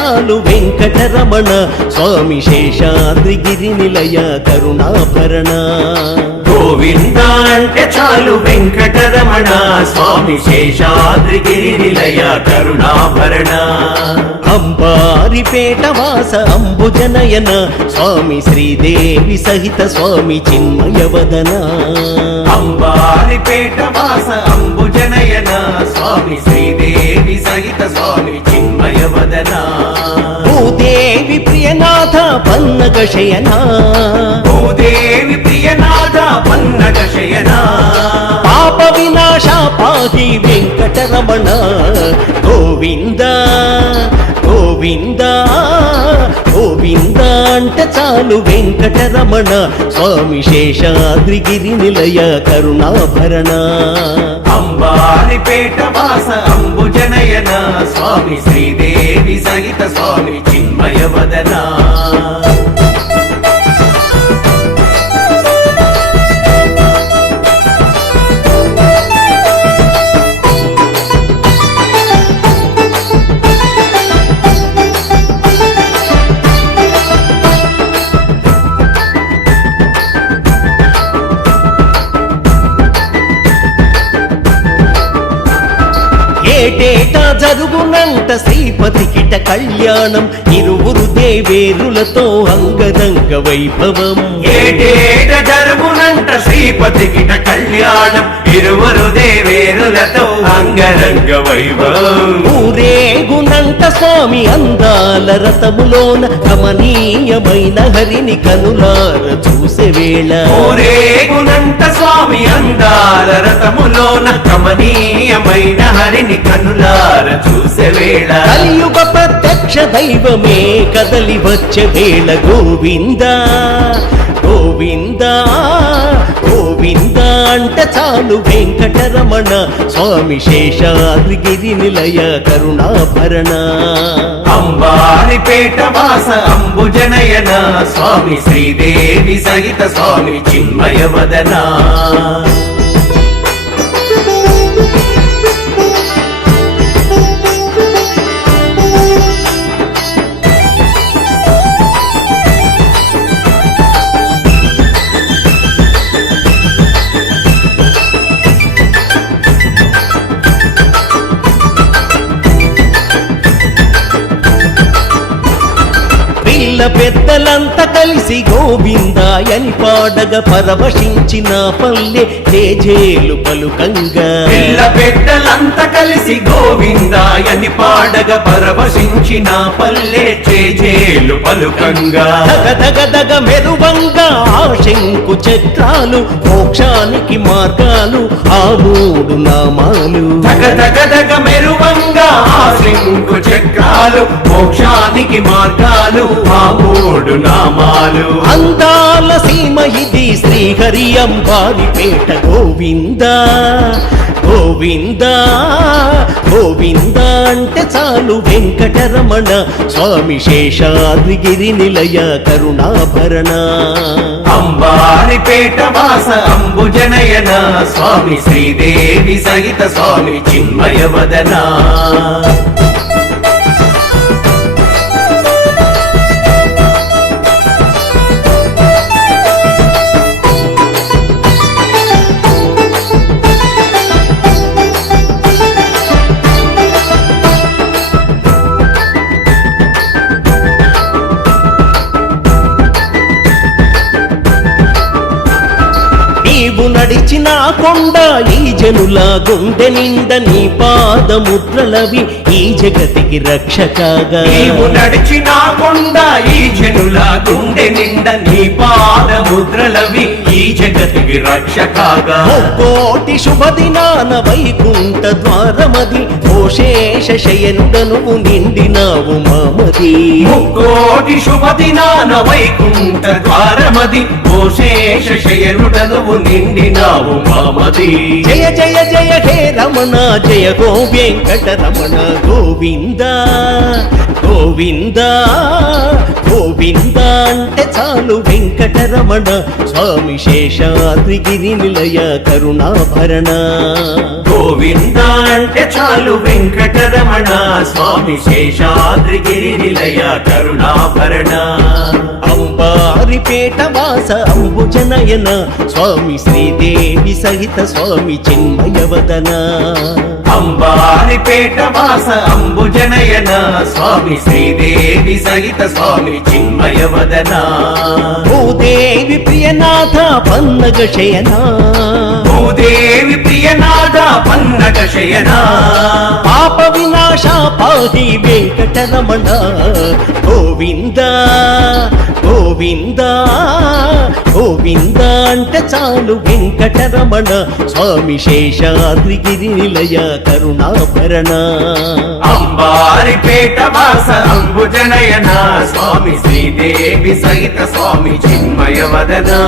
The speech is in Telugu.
చాలు వెంకటరమణ స్వామి శేషాద్రిగిరి నిలయ కరుణాభరణ. గోవింద అంటే చాలు వెంకటరమణ స్వామి శేషాద్రిగిరి నిలయ కరుణాభరణ. అంబారిపేట వాస అంబుజనయన స్వామి శ్రీదేవి సహిత స్వామి చిన్మయవదన. అంబారిపేట వాస అంబుజనయన స్వామి శ్రీదేవి సహిత స్వామి చిన్మయ వదన భూదేవి ప్రియనాథ పన్నగ శయన. భూదేవి ప్రియనాథ పన్నగ శయన. పాప వినాశ పాహి వెంకటరమణ. గోవింద గోవింద గోవింద అంటే చాలు వెంకటరమణ. స్వామి శేషాద్రిగిరి నిలయ కరుణాభరణ. అంబారిపేట వాస అంబుజనయన స్వామి శ్రీదేవి ఏటేటా జరుగునంట శ్రీపతికిట కళ్యాణం. ఇరువురు దేవేరులతో అంగరంగ వైభవం. ఏటేట జరుగునంట శ్రీపతి కిట కళ్యాణం. ఇరువురు దేవేరులతో అంగరంగ వైభవం. ఊరేగునంట స్వామి అందాల రథములోన కమనీయమైన హరిని కనులార చూసే వేళ. ఊరేగునంట స్వామి అందాల రథములోన కమనీయమైన హరిని కనులార చూసే వేళ. కలియుగ ప్రత్యక్ష దైవమే కదలి వచ్చే వేళ గోవింద గోవింద గోవింద అంటే చాలు వెంకటరమణ స్వామి శేషాద్రిగిరి నిలయ కరుణాభరణ. అంబారిపేట వాస అంబుజనయన స్వామి శ్రీదేవి సహిత స్వామి చిన్మయ వదనా పిల్ల పెద్దలంతా కలిసి గోవిందాయని పాడగ పరవశించిన పల్లె తేజేలు పలుకంగా. పిల్ల పెద్దలంతా కలిసి గోవిందాయని పాడగ పరవశించిన పల్లె చేజేలు పలుకంగా. దగ మెరువంగా ఆ శంకు చక్రాలు మోక్షానికి మార్గాలు ఆ మూడు నామాలు. దగ దగ దగ మెరువంగా శంకు చక్రాలు మోక్షానికి మార్గాలు ఆ మూడు నామాలు. అందాల సీమ ఇది శ్రీహరి అంబారిపేట గోవింద. గోవింద గోవింద అంటే చాలు వెంకటరమణ. స్వామి శేషాద్రిగిరి నిలయ కరుణాభరణ. అంబారిపేట వాస అంబుజనయన స్వామి శ్రీదేవి సహిత స్వామి చిన్మయ నీవు నడిచిన కొండ ఈ జనుల గుండె నిండ నీ పాదముద్రలవి ఈ జగతికి రక్షకగా. నీవు నడిచిన కొండ ఈ జనుల గుండె నిండ నీ పాద ముద్రలవి ఈ జగతికి రక్షకాగా. కోటి శుభదినాన వైకుంఠ ద్వారమది ఓశేష శయనుడను నిండినావు మామది. ముక్కోటి శుభదినాన వైకుంఠ ద్వారమది ఓ శేష శయనుడనువు నిండినావు మామది. జయ జయ జయ హే రమణ జయ గో వెంకట రమణ గోవింద గోవింద గోవింద అంటే చాలు వెంకటరమణ స్వామి శేషాద్రిగిరి నిలయ కరుణాభరణ. గోవింద అంటే చాలు వెంకటరమణ. స్వామి శేషాద్రిగిరి నిలయ కరుణాభరణ. అంబారిపేట వాస అంబుజనయన. స్వామి శ్రీదేవి సహిత స్వామి చిన్మయవదన. అంబారిపేట వాస అంబుజనయన. స్వామి శ్రీదేవి సహిత స్వామి చిన్మయ వదన భూదేవి ప్రియనాథ పన్నగ శయన. భూదేవి ప్రియనాథ పన్నగ శయన. పాప వినాశ పాహి వెంకటరమణ. గోవింద గోవింద. గోవింద అంటే చాలు వెంకటరమణ స్వామి శేషాద్రిగిరి నిలయ కరుణాభరణ. అంబారిపేట వాస అంబుజనయన స్వామి శ్రీదేవి సహిత స్వామి చిన్మయ వదనా.